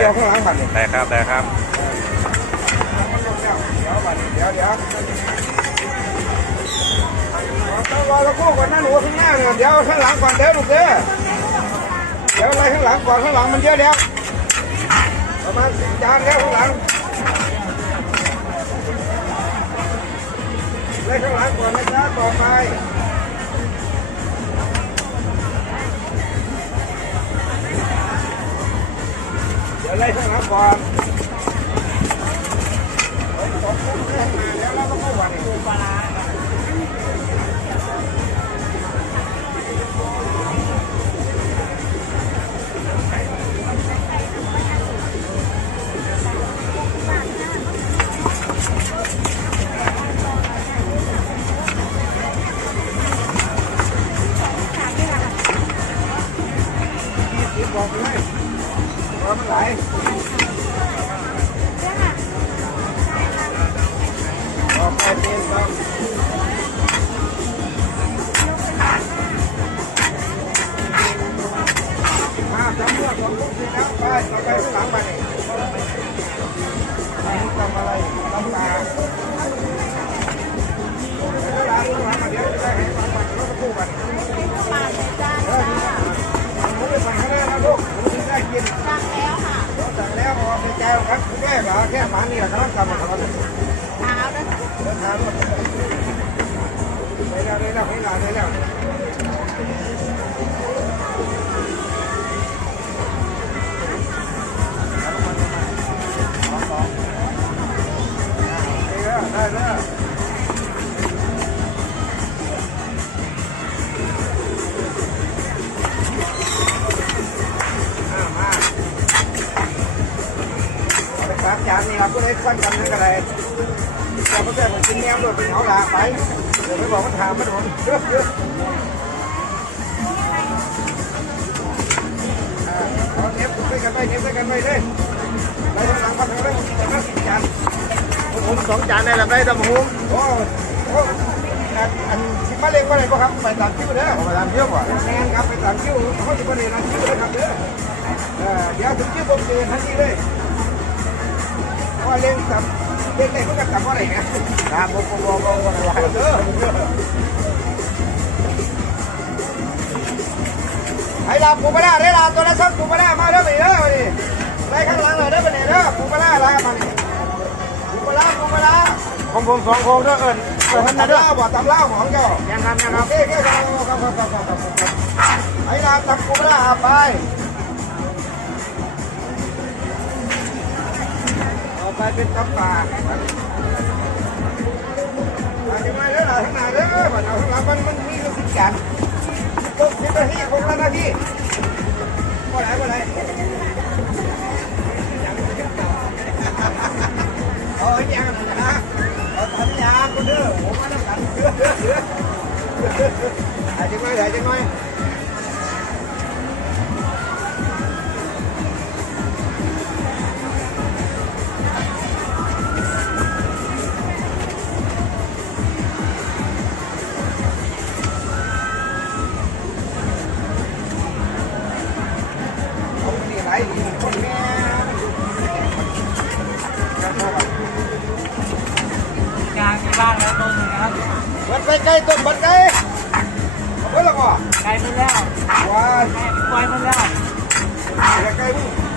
ดียวข้างหลังบัตรเนี่ยได้ครับได้ครับเดี๋ยวบัตรเดี๋ยวเดี๋ยวต้องรอแล้วคู่ก่อนนะหนูข้างหน้าเนี่ยเดี๋ยวข้างหลังก่อนเดี๋ยวลูกเด้อเดี๋ยวอะไรข้างหลังก่อนข้างหลังมันเยอะแล้วประมาณสิบจานแล้วข้างหลังเลยข้างหลังก่อนนะจ๊ะต่อไป ดี๋ยวไล่ข้างหลังก่อนเฮ้ยสองคนเดินมาแล้วเราต้องเข้าวันดูปลา ว่ามันไหลออกไปเป็นบ้างมาจำเรื่องของลูกนี้แล้วไปต่อไปข้างหลังไป วครับแค่เหรอแค่หมานี่แหละกำลังกำลังกำลังเท้าด้วยค่ะเดินทางมาไปแล้วไปแล้วไปแล้วไปแล้วาไปสามจานนี่ครับก็เลยสั้นกันนั่นก็ได้แต่ก็แค่ผมกินแนวด้วยเป็นเขาลาไปเดี๋ยวไม่บอกว่าถามไม่ถูกเอาเทปไปกันไปเทปไปกันไปเลยไปทางหลังพักทางแรกผมจะมาสิบจานผมสองจานได้แล้วได้ตำหูโอ้โอันอันสิมาเล็กว่าอะไรก็ครับไปตามคิวเด้อมาทำเที่ยวก่อนแมนครับไปตามคิวเขาจะมาเรียนคิวเลยครับเด้อเดี๋ยวถึงคิวผมเตือนทันทีเลย ว่าเล่นกับเล่นได้เพื่อกับกับอะไรเนี่ยครับผมผมบอกบอกบอกว่าเด้อไอ้ลาปูปลาร้ได้ลาตัวละสักปูปลาร้มาเด้อไปเด้อนี่ไล่ข้างหลังเลยเด้อไปเนี่ยเด้อปูปลาร้าลามานี่ปูปลาร้าปูปลาร้าของผมสองโคมด้วยเอิญเอิญตำท่านนะเด้อเล่าบ่ตำเล่าของเจ้ายังครับยังครับเคโอเคครับครับครับครับครับไอ้ลาตำปูปลาร้าไป ไปเป็นตำป่าอาจจะมาเด้อข้างหน้าเด้อบัดเอาข้างหลังมันมันมีลูกศิษย์กันลูกศิษย์หน้าที่ของหน้าที่ก็ไหนก็ไหนเอาไอ้ยังนะเอาทำยาคนเด้อผมมาทำกันเด้อเด้อเด้อหายจังไหมหายจังไมค กลต้นบัดไกลเอาไปและก่อไกลไปแล้วว้าแม่ปล่อยไปแล้วอย่าไกลมึง